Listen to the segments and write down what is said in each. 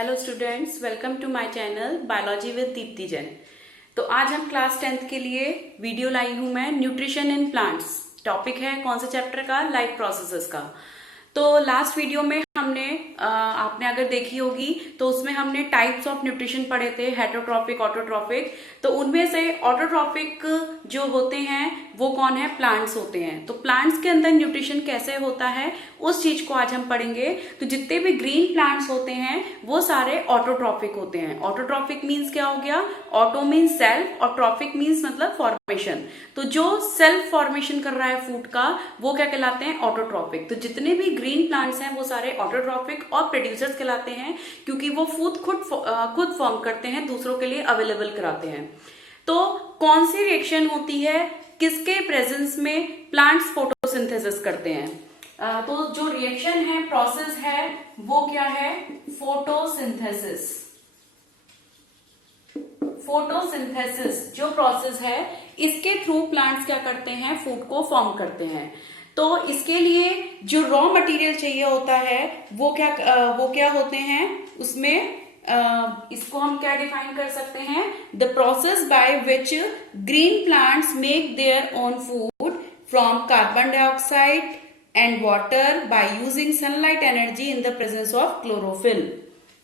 Hello students, welcome to my channel biology with Deepti Jain. तो आज हम क्लास 10th के लिए वीडियो लाई हूं मैं, न्यूट्रिशन इन प्लांट्स। टॉपिक है कौन से चैप्टर का? लाइफ प्रोसेसेस का। तो लास्ट वीडियो में हमने आपने अगर देखी होगी तो उसमें हमने टाइप्स ऑफ न्यूट्रिशन पढ़े थे, हेटरोट्रॉफिक, ऑटोट्रॉफिक। तो उनमें से ऑटोट्रॉफिक जो होते हैं वो कौन है? प्लांट्स होते हैं। तो प्लांट्स के अंदर न्यूट्रिशन कैसे होता है उस चीज को आज हम पढ़ेंगे। तो जितने भी ग्रीन प्लांट्स होते हैं वो सारे ऑटोट्रॉफिक होते हैं। ऑटोट्रॉफिक मीन्स क्या हो गया? ऑटो मीन्स सेल्फ और ट्रॉफिक मीन्स मतलब फॉर्मेशन। तो जो सेल्फ फॉर्मेशन कर रहा है फूड का वो क्या कहलाते हैं? ऑटोट्रॉफिक। तो जितने भी ग्रीन प्लांट्स हैं वो सारे ऑटोट्रॉफिक और प्रोड्यूसर्स कहलाते हैं, क्योंकि वो खुद फॉर्म करते हैं, दूसरों के लिए अवेलेबल कराते हैं। तो कौन सी रिएक्शन होती है, किसके प्रेजेंस में प्लांट्स फोटोसिंथेसिस करते हैं? तो जो रिएक्शन है, प्रोसेस है, वो क्या है? फोटोसिंथेसिस। फोटोसिंथेसिस जो प्रोसेस है, इसके थ्रू प्लांट्स क्या करते हैं? फूड को फॉर्म करते हैं। तो इसके लिए जो रॉ मटेरियल चाहिए होता है वो क्या होते हैं? उसमें इसको हम क्या डिफाइन कर सकते हैं? The process by which green plants make their own food from carbon dioxide and water by using sunlight energy in the presence of chlorophyll.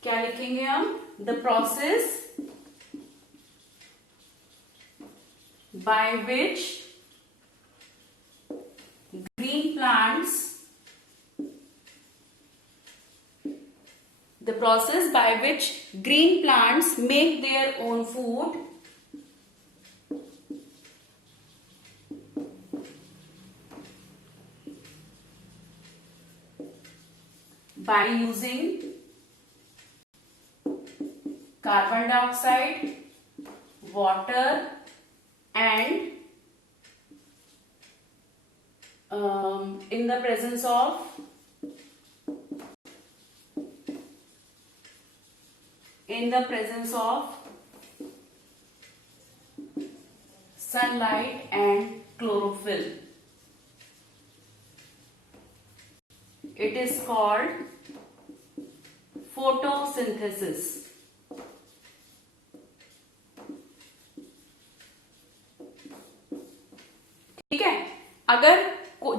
क्या लिखेंगे हम? The process by which green plants the process by which green plants make their own food by using carbon dioxide, water and in the presence of sunlight and chlorophyll. It is called photosynthesis. ठीक है। अगर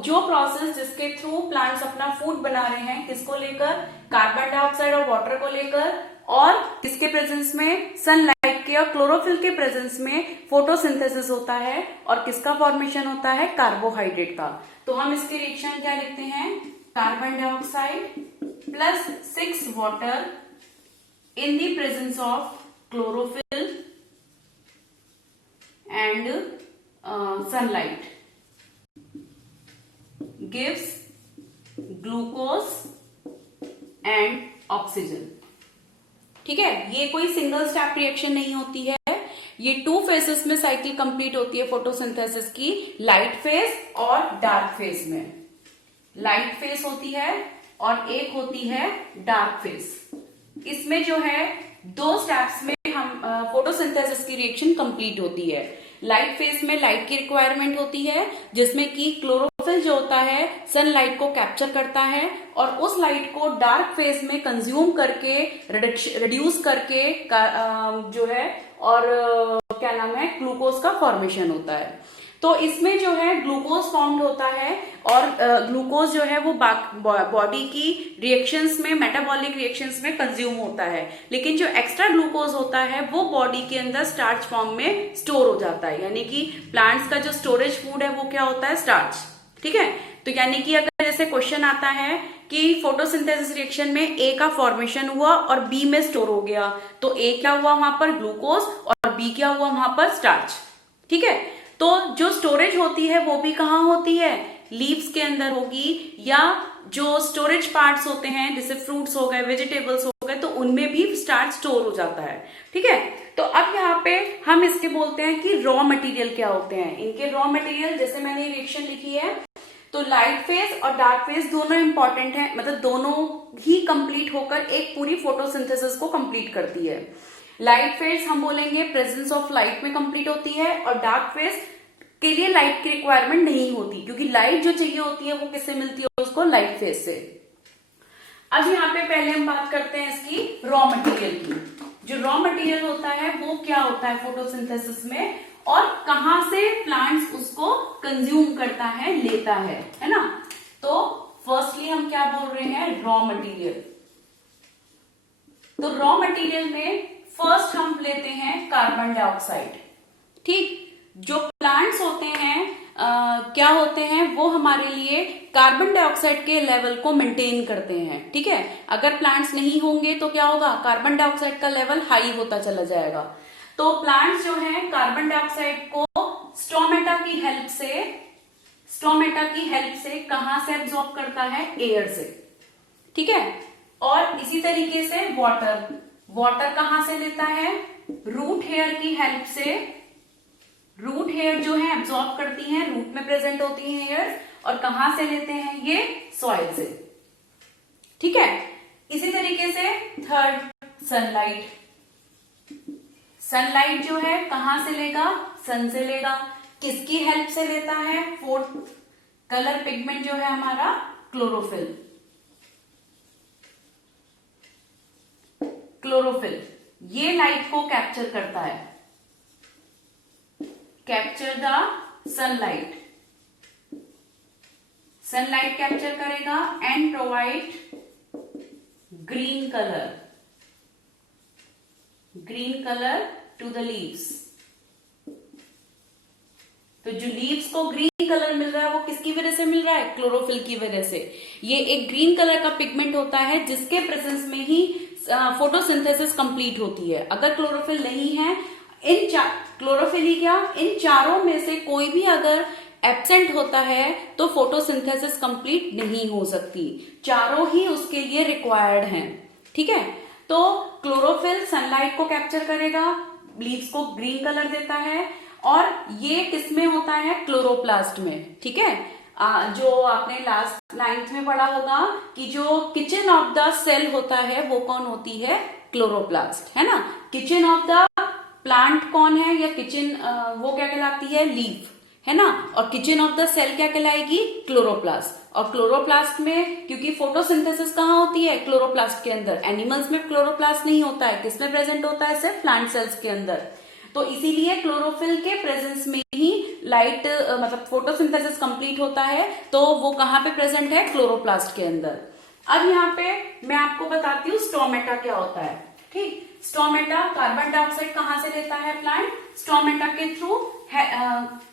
जो process जिसके through plants अपना food बना रहे हैं, किसको लेकर? कार्बन डाइऑक्साइड और वाटर को लेकर, और किसके प्रेजेंस में? सनलाइट के और क्लोरोफिल के प्रेजेंस में फोटोसिंथेसिस होता है। और किसका फॉर्मेशन होता है? कार्बोहाइड्रेट का। तो हम इसकी रिएक्शन क्या लिखते हैं? Carbon dioxide plus 6 water in the presence of chlorophyll and sunlight gives glucose and oxygen। ठीक है, ये कोई सिंगल स्टेप रिएक्शन नहीं होती है, ये 2 फेजेस में साइकिल कंप्लीट होती है फोटोसिंथेसिस की, लाइट फेज और डार्क फेज में। लाइट फेज होती है और एक होती है डार्क फेज। इसमें जो है 2 स्टेप्स में हम फोटोसिंथेसिस की रिएक्शन कंप्लीट होती है। लाइट फेज में लाइट की रिक्वायरमेंट होती है, जिसमें कि क्लोरोफिल जो होता है सनलाइट को कैप्चर करता है और उस लाइट को डार्क फेज में कंज्यूम करके, रिड्यूस करके जो है और क्या नाम है, ग्लूकोज का फॉर्मेशन होता है। तो इसमें जो है ग्लूकोज फॉर्म्ड होता है और ग्लूकोज जो है वो बॉडी की रिएक्शंस में, मेटाबॉलिक रिएक्शंस में कंज्यूम होता है। लेकिन जो एक्स्ट्रा ग्लूकोज होता है वो बॉडी के अंदर स्टार्च फॉर्म में स्टोर हो जाता है। यानी कि प्लांट्स का जो स्टोरेज फूड है वो क्या होता है? स्टार्च। ठीक है। तो यानी कि अगर जैसे क्वेश्चन आता है कि फोटोसिंथेसिस रिएक्शन में ए का फॉर्मेशन हुआ और बी में स्टोर हो गया, तो ए क्या हुआ वहां पर? ग्लूकोज, और बी क्या हुआ वहां पर? स्टार्च। ठीक है। तो जो स्टोरेज होती है वो भी कहाँ होती है? लीव्स के अंदर होगी, या जो स्टोरेज पार्ट्स होते हैं जैसे फ्रूट्स हो गए, वेजिटेबल्स हो गए, तो उनमें भी स्टार्च स्टोर हो जाता है। ठीक है। तो अब यहाँ पे हम इसके बोलते हैं कि रॉ मटेरियल क्या होते हैं। इनके रॉ मटेरियल, जैसे मैंने रिएक्शन लिखी है, तो लाइट फेज और डार्क फेज दोनों इंपॉर्टेंट है, मतलब दोनों ही कंप्लीट होकर एक पूरी फोटोसिंथेसिस को कंप्लीट करती है। लाइट फेज हम बोलेंगे प्रेजेंस ऑफ लाइट में कंप्लीट होती है, और डार्क फेज के लिए लाइट की रिक्वायरमेंट नहीं होती, क्योंकि लाइट जो चाहिए होती है वो किससे मिलती है? उसको लाइट फेज से। अब यहाँ पे पहले हम बात करते हैं इसकी रॉ मटेरियल की। जो रॉ मटेरियल होता है वो क्या होता है फोटोसिंथेसिस में, और कहाँ से प्लांट्स उसको कंज्यूम करता है, लेता है ना। तो फर्स्टली हम क्या बोल रहे हैं, रॉ मटेरियल। तो रॉ मटेरियल में फर्स्ट हम लेते हैं कार्बन डाइऑक्साइड। ठीक, जो प्लांट्स होते हैं क्या होते हैं, वो हमारे लिए कार्बन डाइऑक्साइड के लेवल को मेंटेन करते हैं। ठीक है, अगर प्लांट्स नहीं होंगे तो क्या होगा, कार्बन डाइऑक्साइड का लेवल हाई होता चला जाएगा। तो प्लांट्स जो है कार्बन डाइऑक्साइड को स्टोमेटा की हेल्प से कहां से एब्जॉर्ब करता है, एयर से। ठीक है, और इसी तरीके से वाटर कहां से लेता है, रूट हेयर की हेल्प से। रूट हेयर जो है एब्जॉर्ब करती हैं, रूट में प्रेजेंट होती हैं हेयर, और कहां से लेते हैं ये, सॉइल से। ठीक है, इसी तरीके से थर्ड, सनलाइट जो है कहां से लेगा, सन से लेगा। किसकी हेल्प से लेता है, फोर्थ कलर पिगमेंट जो है हमारा, क्लोरोफिल ये लाइट को कैप्चर करता है, कैप्चर द सनलाइट कैप्चर करेगा and provide green colour to the leaves. तो जो लीव्स को ग्रीन कलर मिल रहा है वो किसकी वजह से मिल रहा है, क्लोरोफिल की वजह से। ये एक ग्रीन कलर का पिगमेंट होता है जिसके प्रेजेंस में ही फोटोसिंथेसिस कंप्लीट होती है। अगर क्लोरोफिल नहीं है, क्लोरोफिल ही क्या, इन चारों में से कोई भी अगर एब्सेंट होता है तो फोटोसिंथेसिस कंप्लीट नहीं हो सकती। चारों ही उसके लिए रिक्वायर्ड हैं। ठीक है, तो क्लोरोफिल सनलाइट को कैप्चर करेगा, लीव्स को ग्रीन कलर देता है, और ये किसमें होता है, क्लोरोप्लास्ट में। ठीक है, जो आपने लास्ट 9th में पढ़ा होगा कि जो किचन ऑफ द सेल होता है वो कौन होती है, क्लोरोप्लास्ट, है ना। किचन ऑफ द प्लांट कौन है, या किचन वो क्या कहलाती है, लीफ, है ना। और किचन ऑफ द सेल क्या कहलाएगी, क्लोरोप्लास्ट। और क्लोरोप्लास्ट में क्योंकि फोटोसिंथेसिस कहाँ होती है, क्लोरोप्लास्ट के अंदर। एनिमल्स में क्लोरोप्लास्ट नहीं होता है, किसमें प्रेजेंट होता है, सिर्फ प्लांट सेल्स के अंदर। तो इसीलिए क्लोरोफिल के प्रेजेंस में ही लाइट मतलब फोटोसिंथेसिस कंप्लीट होता है। तो वो कहाँ पे प्रेजेंट है, क्लोरोप्लास्ट के अंदर। अब यहाँ पे मैं आपको बताती हूँ स्टोमेटा क्या होता है। ठीक, स्टोमेटा कार्बन डाइऑक्साइड कहां से लेता है प्लांट, स्टोमेटा के थ्रू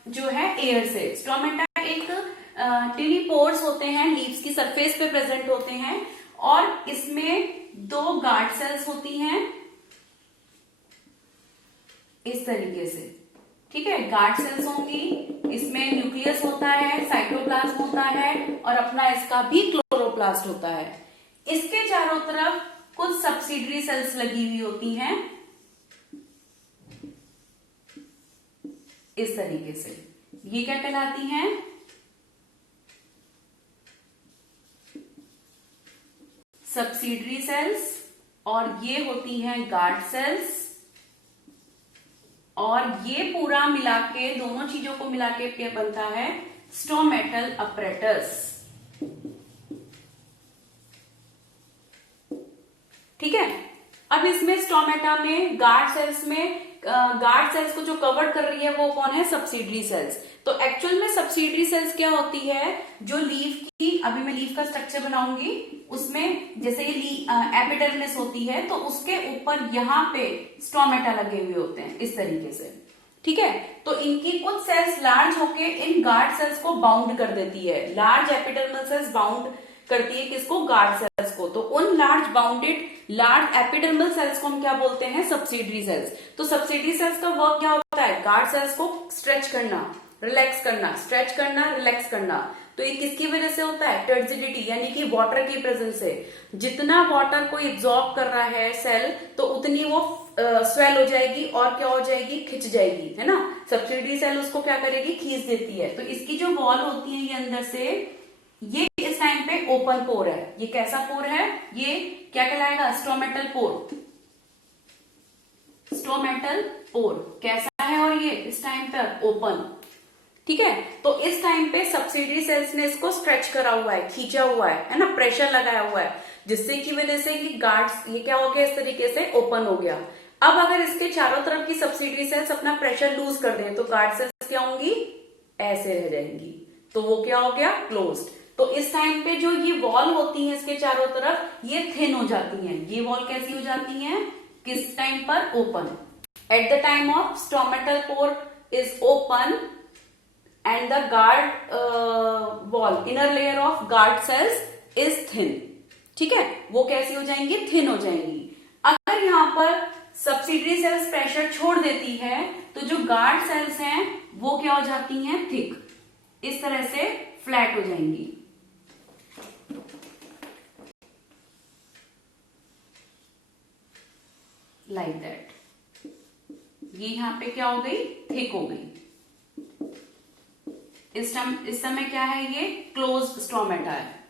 जो है एयर से। स्टोमेटा एक टिनी पोर्स होते हैं, लीव्स की सरफेस पे प्रेजेंट होते हैं, और इसमें 2 गार्ड सेल्स होती हैं इस तरीके से। ठीक है, गार्ड सेल्स होंगी, इसमें न्यूक्लियस होता है, साइटोप्लाज्म होता है, और अपना इसका भी क्लोरोप्लास्ट होता है। इसके चारों तरफ कुछ सब्सिडरी सेल्स लगी हुई होती हैं इस तरीके से। ये क्या कहलाती हैं, सब्सिडरी सेल्स, और ये होती हैं गार्ड सेल्स। और ये पूरा मिला के, दोनों चीजों को मिला के क्या बनता है, स्टोमेटल अपरेटस। ठीक है, अब इसमें स्टोमेटा में गार्ड सेल्स को जो कवर कर रही है वो कौन है, सब्सिडरी सेल्स। तो एक्चुअल में सब्सिडरी सेल्स क्या होती है, जो लीफ की, अभी मैं लीफ का स्ट्रक्चर बनाऊंगी, उसमें जैसे ये एपिडर्मिस होती है तो उसके ऊपर यहाँ पे स्टोमेटा लगे हुए होते हैं इस तरीके से। ठीक है, तो इनकी कुछ सेल्स लार्ज होके इन गार्ड सेल्स को बाउंड कर देती है। लार्ज एपिडर्मल सेल्स बाउंड करती है किसको, गार्ड सेल्स को। तो उन लार्ज एपिडर्मल सेल्स को हम क्या बोलते हैं, सब्सिडरी सेल्स। तो सब्सिडरी सेल्स का वर्क क्या होता है, गार्ड सेल्स को स्ट्रेच करना, रिलैक्स करना, स्ट्रेच करना, रिलैक्स करना। तो ये किसकी वजह से होता है, टर्जिडिटी, यानी कि वाटर की प्रेजेंस से। जितना वाटर को एब्जॉर्ब कर रहा है सेल, तो उतनी वो स्वेल हो जाएगी, और क्या हो जाएगी, खिंच जाएगी, है ना। सब्सिडरी सेल उसको क्या करेगी, खींच देती है। तो इसकी जो वॉल होती है ये अंदर से, ये इस टाइम पे ओपन पोर है। ये कैसा पोर है, ये क्या कहलाएगा, स्टोमेटल पोर कैसा है, और ये इस टाइम पर ओपन। ठीक है, तो इस टाइम पे सब्सिडरी सेल्स ने इसको स्ट्रेच करा हुआ है, खींचा हुआ है ना, प्रेशर लगाया हुआ है। जिससे की वजह से ये गार्ड्स, ये क्या हो गया, इस तरीके से ओपन हो गया। अब अगर इसके चारों तरफ की सब्सिडरी सेल्स अपना प्रेशर लूज कर दें तो गार्ड सेल्स क्या होंगी, ऐसे रह जाएंगी, तो वो क्या हो गया, क्लोज्ड। तो इस टाइम पे जो ये वॉल होती है इसके चारों तरफ, ये थिन हो जाती हैं। ये वॉल कैसी हो जाती हैं, किस टाइम पर, open. At the time of stomatal pore is open and the guard wall, inner layer of guard cells is thin. ठीक है, वो कैसी हो जाएंगी, थिन हो जाएंगी। अगर यहां पर सब्सिडरी सेल्स प्रेशर छोड़ देती है तो जो गार्ड सेल्स हैं वो क्या हो जाती हैं, थिक, इस तरह से फ्लैट हो जाएंगी। Like that. ये यहां पे क्या हो गई, थिक हो गई। इस समय क्या है, ये क्लोज्ड स्टोमेटा है।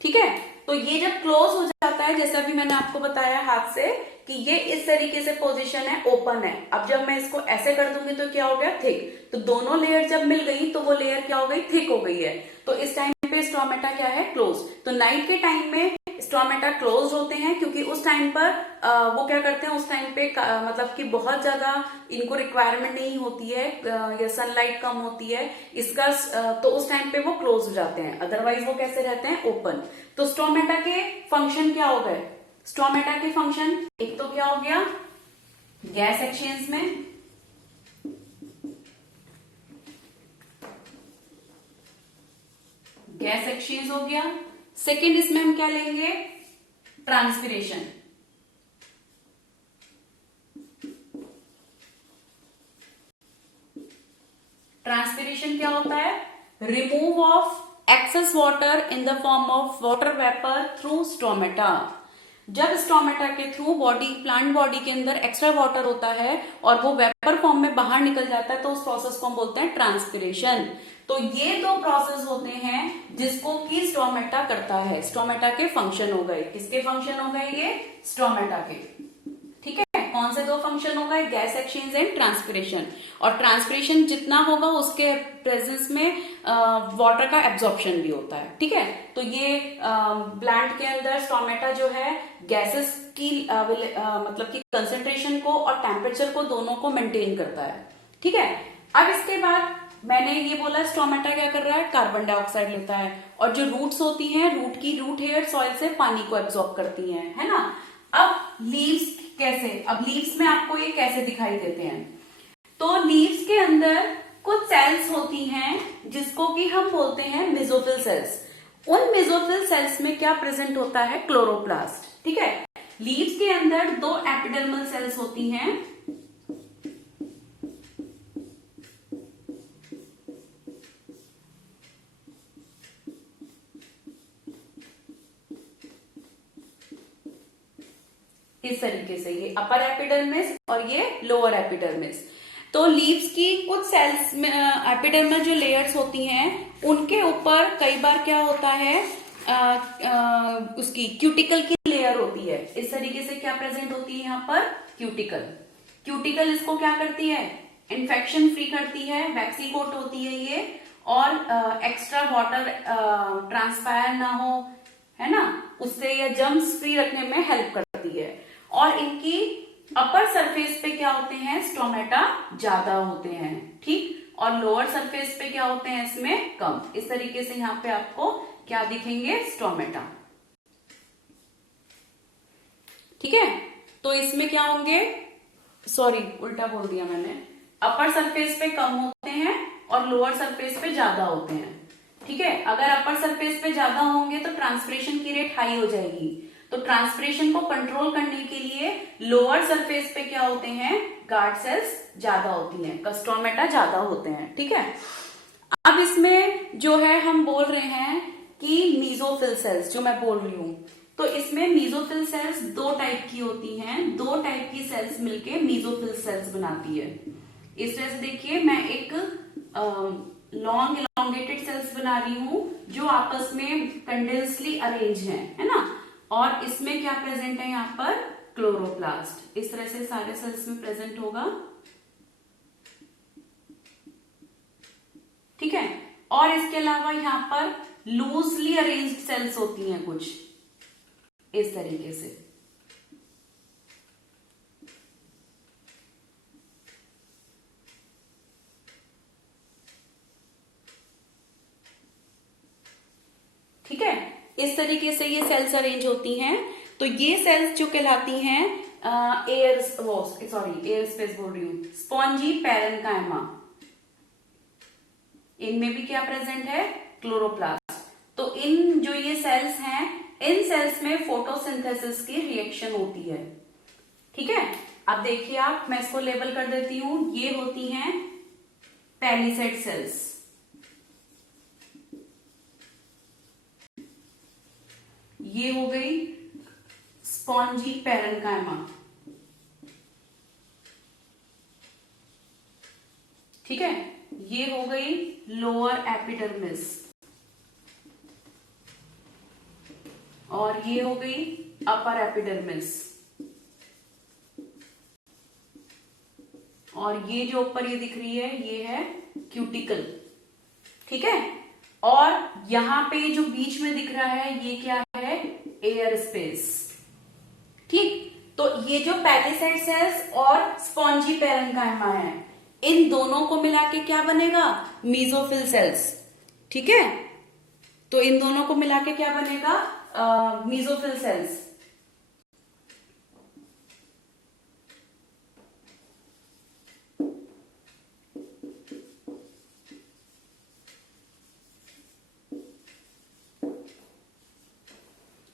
ठीक है, तो ये जब क्लोज हो जाता है, जैसा भी मैंने आपको बताया हाथ से कि ये इस तरीके से पोजीशन है, ओपन है। अब जब मैं इसको ऐसे कर दूंगी तो क्या हो गया, थिक। तो दोनों लेयर जब मिल गई तो वो लेयर क्या हो गई, थिक हो गई है। तो इस टाइम पे स्टोमेटा क्या है, क्लोज। तो नाइट के टाइम में स्टोमेटा क्लोज होते हैं क्योंकि उस टाइम पर वो क्या करते हैं, उस टाइम पे मतलब कि बहुत ज्यादा इनको रिक्वायरमेंट नहीं होती है या सनलाइट कम होती है इसका, तो उस टाइम पे वो क्लोज हो जाते हैं। अदरवाइज वो कैसे रहते हैं, ओपन। तो स्टोमेटा के फंक्शन क्या हो गए, स्टोमेटा के फंक्शन एक तो क्या हो गया, गैस एक्सचेंज में, गैस एक्सचेंज हो गया। सेकेंड इसमें हम क्या लेंगे, ट्रांसपिरेशन। ट्रांसपिरेशन क्या होता है, remove of excess water in the form of water vapour through stomata. जब स्टोमेटा के थ्रू बॉडी, प्लांट बॉडी के अंदर एक्स्ट्रा वाटर होता है और वो वेपर फॉर्म में बाहर निकल जाता है तो उस प्रोसेस को हम बोलते हैं ट्रांसपिरेशन। तो ये दो प्रोसेस होते हैं जिसको कि स्टोमेटा करता है। स्टोमेटा के फंक्शन हो गए, किसके फंक्शन हो गए, ये स्टोमेटा के। ठीक है, कौन से दो फंक्शन हो गए, गैस एक्सचेंज एंड ट्रांसपिरेशन। और ट्रांसपिरेशन जितना होगा उसके प्रेजेंस में वाटर का एब्जॉर्प्शन भी होता है। ठीक है, तो ये प्लांट के अंदर स्टोमेटा जो है गैसेस की मतलब कि कंसेंट्रेशन को और टेम्परेचर को दोनों को मेंटेन करता है। ठीक है, अब इसके बाद मैंने ये बोला स्टोमेटा क्या कर रहा है, कार्बन डाइऑक्साइड लेता है, और जो रूट्स होती हैं, रूट हेयर सॉइल से पानी को एब्जॉर्ब करती हैं, है ना। अब लीव्स कैसे, अब लीव्स में आपको ये कैसे दिखाई देते हैं, तो लीव्स के अंदर कुछ सेल्स होती हैं जिसको कि हम बोलते हैं मेसोफिल सेल्स। उन मेसोफिल सेल्स में क्या प्रेजेंट होता है, क्लोरोप्लास्ट। ठीक है, लीव्स के अंदर दो एपिडर्मल सेल्स होती हैं, इस तरीके से, ये अपर एपिडर्मिस और ये लोअर एपिडर्मिस। तो लीव्स की कुछ सेल्स में एपिडर्मल जो लेयर्स होती हैं उनके ऊपर कई बार क्या होता है, उसकी क्यूटिकल की लेयर होती है। इस तरीके से क्या प्रेजेंट होती है यहाँ पर, क्यूटिकल। क्यूटिकल इसको क्या करती है, इन्फेक्शन फ्री करती है, वैक्सी कोट होती है ये, और एक्स्ट्रा वाटर ट्रांसपायर ना हो, है ना, उससे ये जर्म्स फ्री रखने में हेल्प करती है। और इनकी अपर सरफेस पे क्या होते हैं, स्टोमेटा ज्यादा होते हैं। ठीक, और लोअर सरफेस पे क्या होते हैं, इसमें कम। इस तरीके से यहाँ पे आपको क्या दिखेंगे, स्टोमेटा। ठीक है, तो इसमें क्या होंगे, सॉरी उल्टा बोल दिया मैंने, अपर सरफेस पे कम होते हैं और लोअर सरफेस पे ज्यादा होते हैं। ठीक है, अगर अपर सरफेस पे ज्यादा होंगे तो ट्रांसपिरेशन की रेट हाई हो जाएगी। तो ट्रांसपिरेशन को कंट्रोल करने के लिए लोअर सरफेस पे क्या होते हैं, गार्ड सेल्स ज्यादा होती हैं, स्टोमेटा ज्यादा होते हैं। ठीक है, अब इसमें जो है हम बोल रहे हैं कि मीजोफिल सेल्स, जो मैं बोल रही हूं, तो इसमें मीजोफिल सेल्स दो टाइप की होती हैं, दो टाइप की सेल्स मिलके मीजोफिल सेल्स बनाती है। इस तरह से देखिए, मैं एक लॉन्ग इलॉन्गेटेड सेल्स बना रही हूं जो आपस में कंडेंसली अरेंज है ना, और इसमें क्या प्रेजेंट है यहाँ पर, क्लोरोप्लास्ट। इस तरह से सारे सेल्स में प्रेजेंट होगा। ठीक है, और इसके अलावा यहाँ पर लूजली अरेंज्ड सेल्स होती हैं कुछ, इस तरीके से। ठीक है, इस तरीके से ये सेल्स अरेंज होती हैं। तो ये सेल्स जो कहलाती हैं एयर स्पेस बोल रही हूं, स्पॉन्जी पैरेन्काइमा। इनमें भी क्या प्रेजेंट है, क्लोरोप्लास्ट। तो इन जो ये सेल्स हैं, इन सेल्स में फोटोसिंथेसिस की रिएक्शन होती है। ठीक है, अब देखिए आप, मैं इसको लेबल कर देती हूं। ये होती हैं पैलिसेड सेल्स, ये हो गई स्पॉन्जी पैरेन्काइमा। ठीक है, ये हो गई लोअर एपिडर्मिस, और ये हो गई अपर एपिडर्मिस, और ये जो ऊपर ये दिख रही है ये है क्यूटिकल। ठीक है, और यहां पे जो बीच में दिख रहा है ये क्या है, एयर स्पेस। ठीक, तो ये जो पैलिसेड सेल्स और स्पॉन्जी पैरेन्काइमा है, इन दोनों को मिला के क्या बनेगा, मीजोफिल सेल्स। ठीक है, तो इन दोनों को मिला के क्या बनेगा, मीजोफिल सेल्स।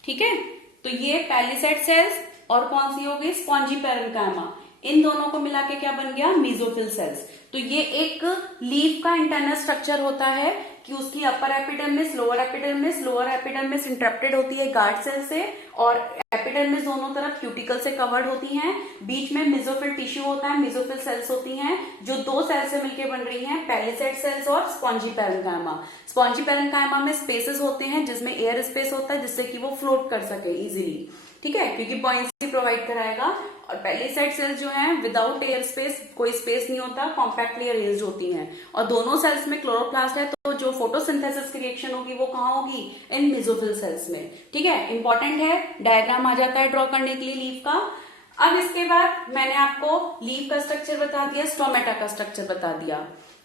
ठीक है, तो ये पैलिसेड सेल्स और कौन सी हो गई, स्पॉन्जी पैरेन्काइमा, इन दोनों को मिला के क्या बन गया, मीजोफिल सेल्स। तो ये एक लीफ का इंटरनल स्ट्रक्चर होता है कि उसकी upper epidermis, lower epidermis interrupted होती है गार्ड सेल से, और एपिडर्मिस दोनों तरफ क्यूटिकल से कवर्ड होती हैं। बीच में मेसोफिल टिश्यू होता है, मेसोफिल सेल्स होती हैं, जो दो सेल से मिलकर बन रही हैं, पैलिसेड सेल्स और स्पॉन्जी पैरेन्काइमा। स्पॉन्जी पैरेन्काइमा में स्पेसेस होते हैं जिसमें एयर स्पेस होता है, जिससे कि वो फ्लोट कर सके इजीली। ठीक है, क्योंकि बॉयंसी प्रोवाइड कराएगा। और पैलिसेड सेल्स जो हैं विदाउट एयर स्पेस, कोई स्पेस नहीं होता, कॉम्पैक्टली अरेंज्ड होती हैं। और दोनों सेल्स में क्लोरोप्लास्ट है, तो जो फोटोसिंथेसिस की रिएक्शन होगी वो कहाँ होगी, इन मेसोफिल सेल्स में। ठीक है, इंपॉर्टेंट है, डायग्राम आ जाता है ड्रॉ करने के लिए लीफ का। अब इसके बाद मैंने आपको लीफ का स्ट्रक्चर बता दिया, स्टोमेटा का स्ट्रक्चर बता दिया।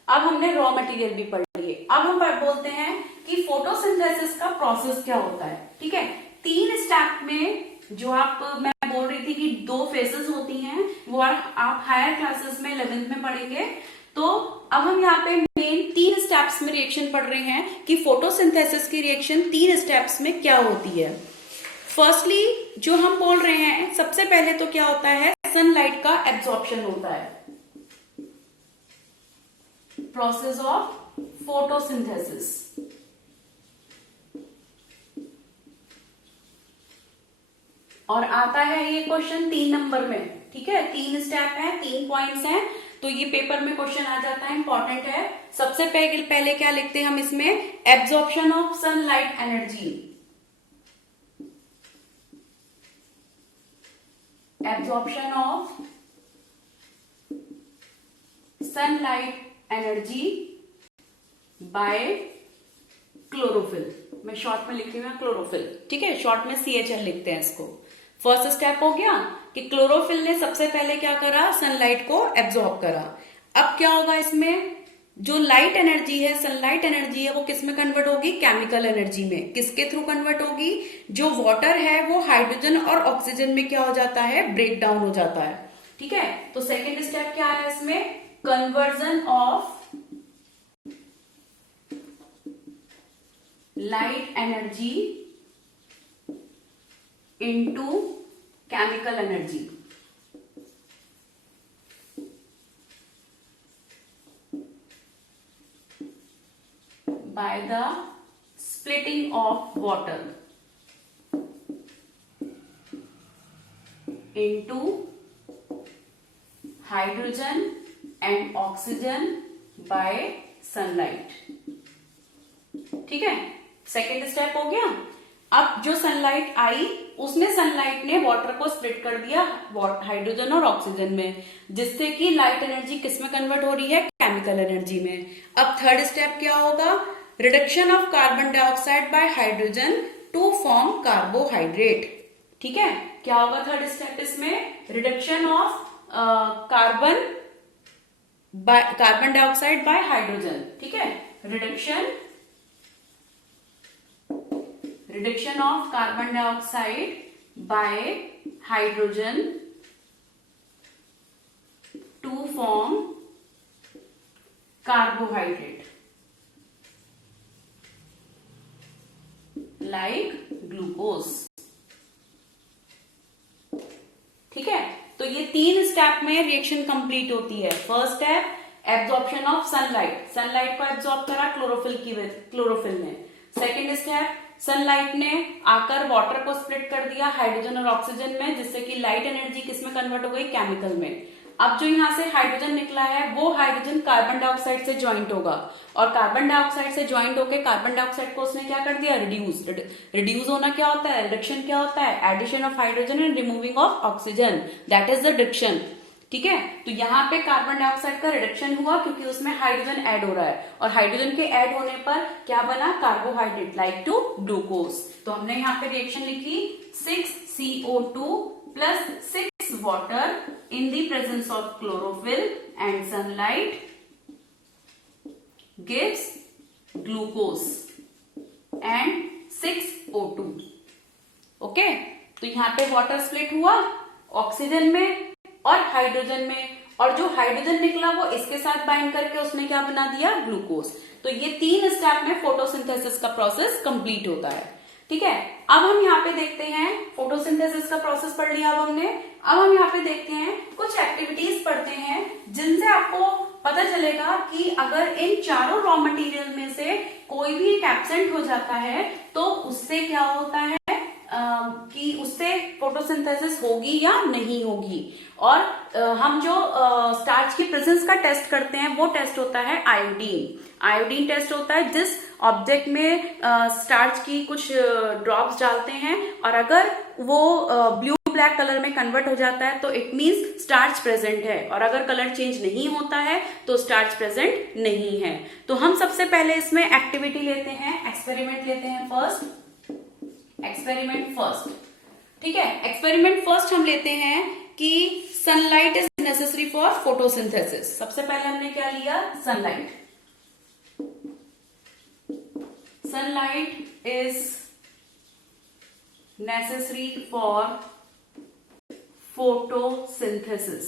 अब हमने रॉ मटेरियल भी पढ़ लिए। अब हम बोलते हैं कि फोटोसिंथेसिस का प्रोसेस क्या होता है। ठीक है, 3 स्टेप में, जो मैं बोल रही थी कि 2 फेजेस होती हैं, वो आप हायर क्लासेस में 11th में पढ़ेंगे। तो अब हम यहाँ पे मेन 3 स्टेप्स में रिएक्शन पढ़ रहे हैं कि फोटोसिंथेसिस की रिएक्शन 3 स्टेप्स में क्या होती है। फर्स्टली जो हम बोल रहे हैं, सबसे पहले तो क्या होता है, सनलाइट का एब्जॉर्प्शन होता है, प्रोसेस ऑफ फोटोसिंथेसिस। और आता है ये क्वेश्चन 3 नंबर में। ठीक है, 3 स्टेप है, 3 पॉइंट्स हैं, तो ये पेपर में क्वेश्चन आ जाता है, इंपॉर्टेंट है। सबसे पहले क्या लिखते हैं हम इसमें, absorption of sunlight energy. Absorption of sunlight energy by chlorophyll. मैं शॉर्ट में लिख रही हूँ क्लोरोफिल। ठीक है, शॉर्ट में CHL लिखते हैं इसको। फर्स्ट स्टेप हो गया कि क्लोरोफिल ने सबसे पहले क्या करा, सनलाइट को एब्जॉर्ब करा। अब क्या होगा इसमें, जो लाइट एनर्जी है, सनलाइट एनर्जी है, वो किस में कन्वर्ट होगी, केमिकल एनर्जी में। किसके थ्रू कन्वर्ट होगी, जो वाटर है वो हाइड्रोजन और ऑक्सीजन में क्या हो जाता है, ब्रेक डाउन हो जाता है। ठीक है, तो सेकेंड स्टेप क्या है इसमें, conversion of light energy into chemical energy. By the splitting of water into hydrogen and oxygen by sunlight. ठीक है, सेकेंड स्टेप हो गया. अब जो सनलाइट आई उसमें सनलाइट ने वाटर को स्प्लिट कर दिया हाइड्रोजन और ऑक्सीजन में, जिससे कि लाइट एनर्जी किस में कन्वर्ट हो रही है, केमिकल एनर्जी में. अब थर्ड स्टेप क्या होगा, reduction of carbon dioxide by hydrogen to form carbohydrate. ठीक है, क्या होगा थर्ड स्टेप इसमें? Reduction of carbon dioxide by hydrogen. ठीक है, reduction of carbon dioxide by hydrogen to form carbohydrate like glucose. ठीक है, तो ये 3 स्टेप में रिएक्शन कंप्लीट होती है। First step absorption of sunlight को एब्जॉर्ब करा क्लोरोफिल ने। सेकेंड स्टेप सनलाइट ने आकर वाटर को स्प्लिट कर दिया हाइड्रोजन और ऑक्सीजन में, जिससे कि लाइट एनर्जी किसमें कन्वर्ट हो गई? केमिकल में। अब जो यहां से हाइड्रोजन निकला है वो हाइड्रोजन कार्बन डाइऑक्साइड से ज्वाइंट होगा, और कार्बन डाइऑक्साइड से ज्वाइंट होकर कार्बन डाइऑक्साइड को उसने क्या कर दिया? रिड्यूस होना क्या होता है? रिडक्शन क्या होता है? Addition of hydrogen and removing of oxygen, that is the reduction. ठीक है, तो यहाँ पे कार्बन डाइऑक्साइड का रिडक्शन हुआ क्योंकि उसमें हाइड्रोजन ऐड हो रहा है, और हाइड्रोजन के ऐड होने पर क्या बना? Carbohydrate like to glucose. तो हमने यहाँ पे रिएक्शन लिखी 6CO2 plus 6 water in the presence of chlorophyll and sunlight gives glucose and 6O2। Okay, तो यहाँ पे वाटर स्प्लिट हुआ ऑक्सीजन में और हाइड्रोजन में, और जो हाइड्रोजन निकला वो इसके साथ बाइंड करके उसने क्या बना दिया? ग्लूकोज। तो ये 3 स्टेप में फोटोसिंथेसिस का प्रोसेस कंप्लीट होता है। ठीक है, अब हम यहाँ पे देखते हैं फोटोसिंथेसिस का प्रोसेस पढ़ लिया अब हमने। अब हम यहाँ पे देखते हैं कुछ एक्टिविटीज पढ़ते हैं जिनसे आपको पता चलेगा कि अगर इन चारों रॉ मटेरियल में से कोई भी एक एब्सेंट हो जाता है तो उससे क्या होता है कि उससे फोटोसिंथेसिस होगी या नहीं होगी। और हम जो स्टार्च की प्रेजेंस का टेस्ट करते हैं वो टेस्ट होता है आयोडीन टेस्ट होता है, जिस ऑब्जेक्ट में स्टार्च की कुछ ड्रॉप्स डालते हैं और अगर वो ब्लू ब्लैक कलर में कन्वर्ट हो जाता है तो इट मींस स्टार्च प्रेजेंट है, और अगर कलर चेंज नहीं होता है तो स्टार्च प्रेजेंट नहीं है। तो हम सबसे पहले इसमें एक्टिविटी लेते हैं, एक्सपेरिमेंट लेते हैं फर्स्ट। ठीक है, एक्सपेरिमेंट फर्स्ट हम लेते हैं कि sunlight is necessary for photosynthesis. सबसे पहले हमने क्या लिया? Sunlight is necessary for photosynthesis.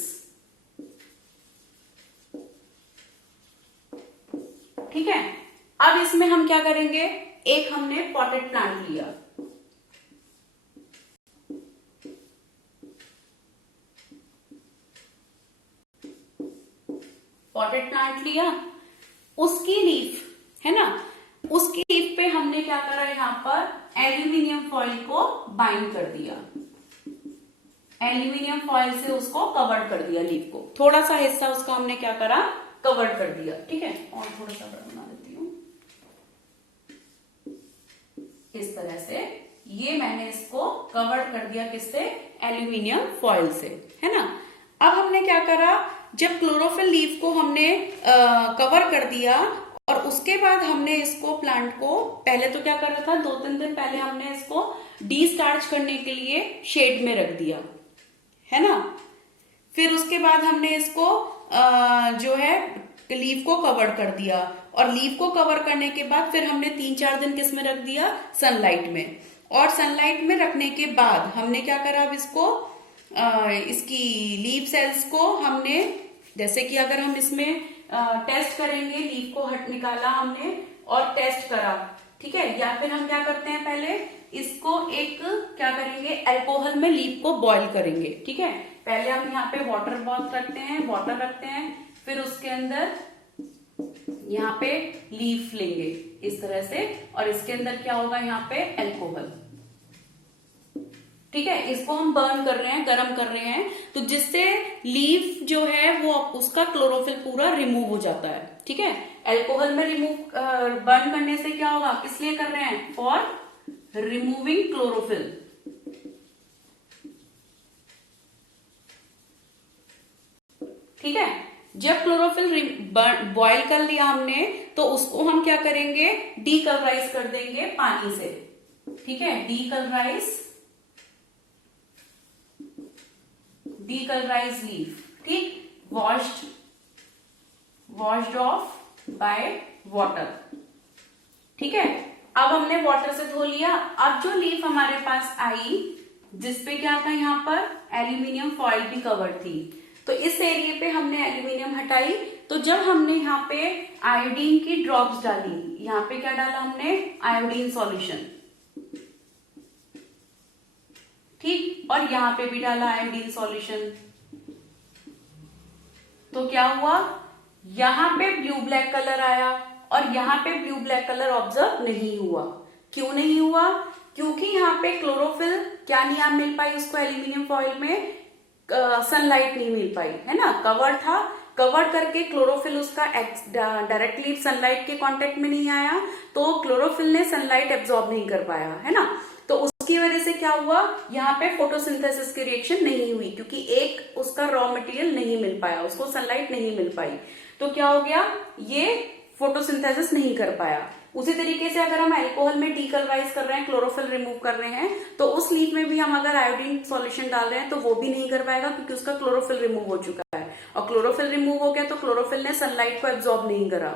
ठीक है, अब इसमें हम क्या करेंगे? एक हमने पॉटेड प्लांट लिया, उसकी लीफ है ना, उसकी लीफ पे हमने क्या करा? यहाँ पर एल्यूमिनियम फॉइल को बाइंड कर दिया, एल्यूमिनियम फॉइल से उसको कवर कर दिया, लीफ को थोड़ा सा हिस्सा उसका हमने क्या करा? कवर कर दिया। ठीक है, और थोड़ा सा बड़ा बना देती हूँ इस तरह से। ये मैंने इसको कवर कर दिया किससे? एल्यूमिनियम फॉइल से, है ना। अब हमने क्या करा? जब क्लोरोफिल लीफ को हमने कवर कर दिया और उसके बाद हमने इसको प्लांट को पहले तो क्या कर रहा था? 2-3 दिन पहले हमने इसको डीस्टार्च करने के लिए शेड में रख दिया, है ना। फिर उसके बाद हमने इसको जो है लीफ को कवर कर दिया, और लीफ को कवर करने के बाद फिर हमने 3-4 दिन किस में रख दिया? सनलाइट में। और सनलाइट में रखने के बाद हमने क्या करा? अब इसको इसकी लीफ सेल्स को हमने, जैसे कि अगर हम इसमें टेस्ट करेंगे, लीफ को निकाला हमने और टेस्ट करा, ठीक है। या फिर हम क्या करते हैं? पहले इसको एक क्या करेंगे? अल्कोहल में लीफ को बॉईल करेंगे, ठीक है। पहले हम यहाँ पे वाटर रखते हैं, फिर उसके अंदर यहाँ पे लीफ लेंगे इस तरह से, और इसके अंदर क्या होगा? यहाँ पे अल्कोहल, ठीक है। इसको हम बर्न कर रहे हैं, गर्म कर रहे हैं, तो जिससे लीफ जो है वो उसका क्लोरोफिल पूरा रिमूव हो जाता है, ठीक है। अल्कोहल में बर्न करने से क्या होगा? किस लिए कर रहे हैं? For removing chlorophyll. ठीक है, जब क्लोरोफिल बॉयल कर लिया हमने तो उसको हम क्या करेंगे? डीकलराइज कर देंगे पानी से, ठीक है। डीकलराइज डीकलराइज लीफ, ठीक, वॉश्ड ऑफ बाय वाटर, ठीक है। अब हमने वाटर से धो लिया। अब जो लीफ हमारे पास आई जिसपे क्या था, यहाँ पर एल्यूमिनियम फॉइल भी कवर थी, तो इस एरिया पे हमने एल्यूमिनियम हटाई। तो जब हमने यहाँ पे आयोडीन की ड्रॉप्स डाली, यहाँ पे क्या डाला हमने, आयोडीन सॉल्यूशन, ठीक, और यहाँ पे भी डाला आयोडीन सॉल्यूशन। तो क्या हुआ, यहाँ पे ब्लू ब्लैक कलर आया और यहाँ पे ब्लू ब्लैक कलर ऑब्जर्व नहीं हुआ। क्यों नहीं हुआ, क्योंकि यहाँ पे क्लोरोफिल क्या नहीं मिल पाई उसको, एल्यूमिनियम फॉइल में सनलाइट नहीं मिल पाई, है ना, कवर था, कवर करके क्लोरोफिल उसका डायरेक्टली सनलाइट के कांटेक्ट में नहीं आया, तो क्लोरोफिल ने सनलाइट एब्जॉर्ब नहीं कर पाया, है ना। तो उसकी वजह से क्या हुआ, यहाँ पे फोटोसिंथेसिस की रिएक्शन नहीं हुई, क्योंकि एक उसका रॉ मटेरियल नहीं मिल पाया, उसको सनलाइट नहीं मिल पाई, तो क्या हो गया, ये फोटोसिंथेसिस नहीं कर पाया। उसी तरीके से अगर हम अल्कोहल में डीकलराइज कर रहे हैं, क्लोरोफिल रिमूव कर रहे हैं, तो उस लीफ में भी हम अगर आयोडीन सॉल्यूशन डाल रहे हैं तो वो भी नहीं कर पाएगा, क्योंकि उसका क्लोरोफिल रिमूव हो चुका है, और क्लोरोफिल रिमूव हो गया तो क्लोरोफिल ने सनलाइट को एब्जॉर्ब नहीं करा,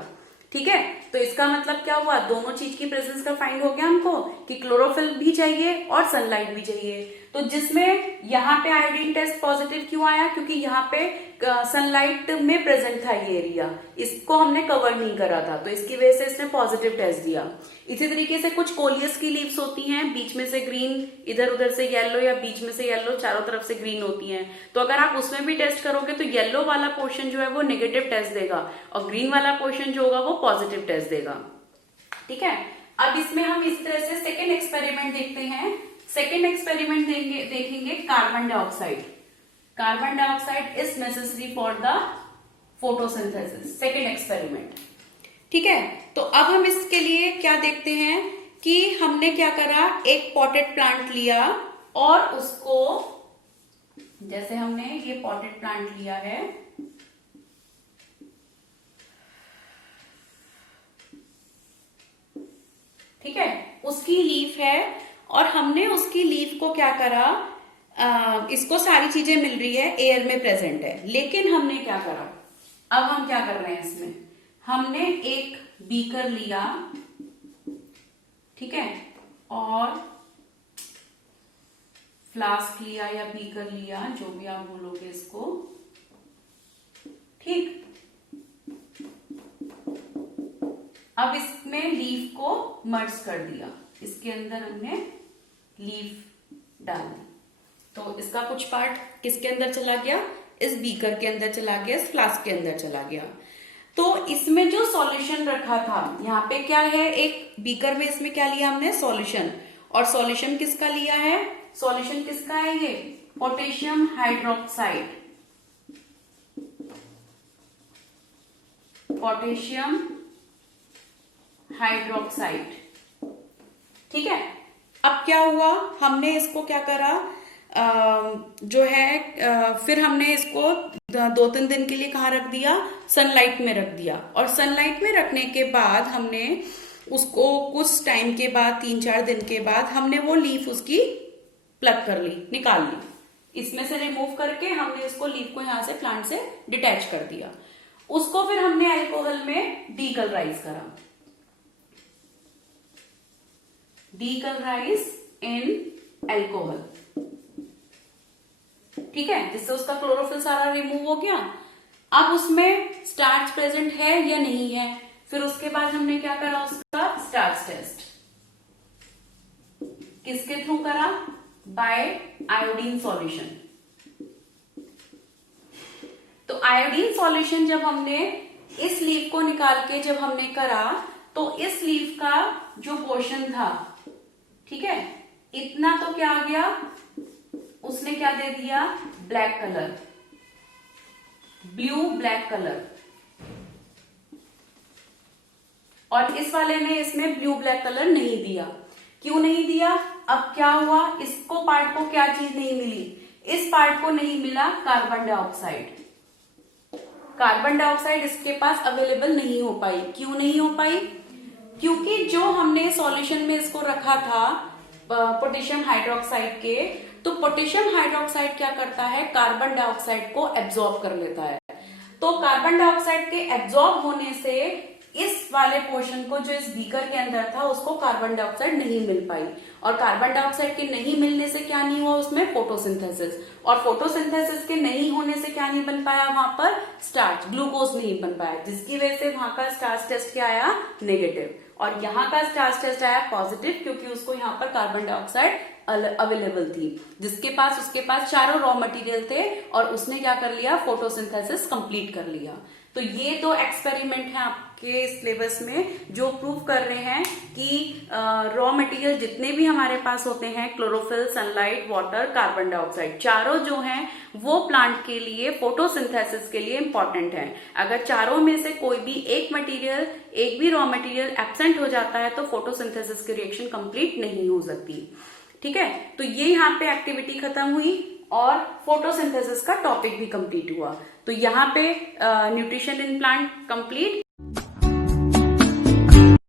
ठीक है। तो इसका मतलब क्या हुआ, दोनों चीज की प्रेजेंस का फाइंड हो गया हमको कि क्लोरोफिल भी चाहिए और सनलाइट भी चाहिए। तो जिसमें यहाँ पे आयोडीन टेस्ट पॉजिटिव क्यों आया, क्योंकि यहाँ पे सनलाइट में प्रेजेंट था ये एरिया, इसको हमने कवर नहीं करा था, तो इसकी वजह से इसने पॉजिटिव टेस्ट दिया। इसी तरीके से कुछ कोलियस की लीव्स होती हैं, बीच में से ग्रीन, इधर उधर से येलो, या बीच में से येलो, चारों तरफ से ग्रीन होती हैं, तो अगर आप उसमें भी टेस्ट करोगे तो येलो वाला पोर्शन जो है वो नेगेटिव टेस्ट देगा और ग्रीन वाला पोर्शन जो होगा वो पॉजिटिव टेस्ट देगा, ठीक है। अब इसमें हम इस तरह से सेकेंड एक्सपेरिमेंट देखते हैं। सेकेंड एक्सपेरिमेंट देखेंगे carbon dioxide. Carbon dioxide is necessary for the photosynthesis, second experiment, ठीक है। तो अब हम इसके लिए क्या देखते हैं कि हमने क्या करा, एक पॉटेड प्लांट लिया और उसको, जैसे हमने ये पॉटेड प्लांट लिया है, ठीक है, उसकी लीफ है और हमने उसकी लीफ को क्या करा, इसको सारी चीजें मिल रही है, एयर में प्रेजेंट है, लेकिन हमने क्या करा, अब हम क्या कर रहे हैं इसमें, हमने एक बीकर लिया, ठीक है, और फ्लास्क लिया या बीकर लिया, जो भी आप बोलोगे इसको, ठीक। अब इसमें लीफ को मर्ज कर दिया, इसके अंदर हमने लीफ डाल दी, तो इसका कुछ पार्ट किसके अंदर चला गया, इस बीकर के अंदर चला गया, इस फ्लास्क के अंदर चला गया। तो इसमें जो सॉल्यूशन रखा था, यहाँ पे क्या है, एक बीकर में इसमें क्या लिया हमने, सॉल्यूशन, और सॉल्यूशन किसका लिया है, सॉल्यूशन किसका है, ये पोटेशियम हाइड्रोक्साइड, पोटेशियम हाइड्रोक्साइड, ठीक है। अब क्या हुआ, हमने इसको क्या करा, जो है फिर हमने इसको 2-3 दिन के लिए कहाँ रख दिया, सनलाइट में रख दिया, और सनलाइट में रखने के बाद हमने उसको कुछ टाइम के बाद, 3-4 दिन के बाद, हमने वो लीफ उसकी प्लग कर ली, निकाल ली, इसमें से रिमूव करके हमने उसको लीफ को यहां से प्लांट से डिटैच कर दिया। उसको फिर हमने अल्कोहल में डीकलराइज करा, डीकलराइज इन अल्कोहल, ठीक है, जिससे उसका क्लोरोफिल सारा रिमूव हो गया। अब उसमें स्टार्च प्रेजेंट है या नहीं है, फिर उसके बाद हमने क्या करा, उसका स्टार्च टेस्ट किसके थ्रू करा, बाय आयोडीन सॉल्यूशन। तो आयोडीन सॉल्यूशन जब हमने इस लीफ को निकाल के जब हमने करा, तो इस लीफ का जो पोर्शन था, ठीक है, इतना तो क्या आ गया, उसने क्या दे दिया, black colour, blue black colour, और इस वाले ने इसमें ब्लू ब्लैक कलर नहीं दिया। क्यों नहीं दिया, अब क्या हुआ, इसको पार्ट को क्या चीज नहीं मिली, इस पार्ट को नहीं मिला कार्बन डाइऑक्साइड। कार्बन डाइऑक्साइड इसके पास अवेलेबल नहीं हो पाई। क्यों नहीं हो पाई, क्योंकि जो हमने सॉल्यूशन में इसको रखा था पोटेशियम हाइड्रोक्साइड के, तो पोटेशियम हाइड्रोक्साइड क्या करता है, कार्बन डाइऑक्साइड को एब्जॉर्ब कर लेता है। तो कार्बन डाइऑक्साइड के एब्जॉर्ब होने से इस वाले पोर्शन को, जो इस बीकर के अंदर था, उसको कार्बन डाइऑक्साइड नहीं मिल पाई, और कार्बन डाइऑक्साइड के नहीं मिलने से क्या नहीं हुआ उसमें, फोटोसिंथेसिस, और फोटोसिंथेसिस के नहीं होने से क्या नहीं बन पाया वहां पर, स्टार्च, ग्लूकोज नहीं बन पाया, जिसकी वजह से वहां का स्टार्च टेस्ट क्या आया, नेगेटिव, और यहाँ का स्टार्च टेस्ट आया पॉजिटिव, क्योंकि उसको यहाँ पर कार्बन डाइऑक्साइड अवेलेबल थी, जिसके पास, उसके पास चारों रॉ मटेरियल थे, और उसने क्या कर लिया, फोटोसिंथेसिस कंप्लीट कर लिया। तो ये दो एक्सपेरिमेंट हैं आपके सिलेबस में जो प्रूव कर रहे हैं कि रॉ मटेरियल जितने भी हमारे पास होते हैं, chlorophyll, sunlight, water, carbon dioxide, चारों जो हैं वो प्लांट के लिए, फोटोसिंथेसिस के लिए इंपॉर्टेंट है। अगर चारों में से कोई भी एक मटेरियल, एक भी रॉ मटेरियल एब्सेंट हो जाता है तो फोटोसिंथेसिस की रिएक्शन कंप्लीट नहीं हो सकती। ठीक है, तो ये यहाँ पे एक्टिविटी खत्म हुई और फोटोसिंथेसिस का टॉपिक भी कंप्लीट हुआ। तो यहाँ पे न्यूट्रिशन इन प्लांट कंप्लीट।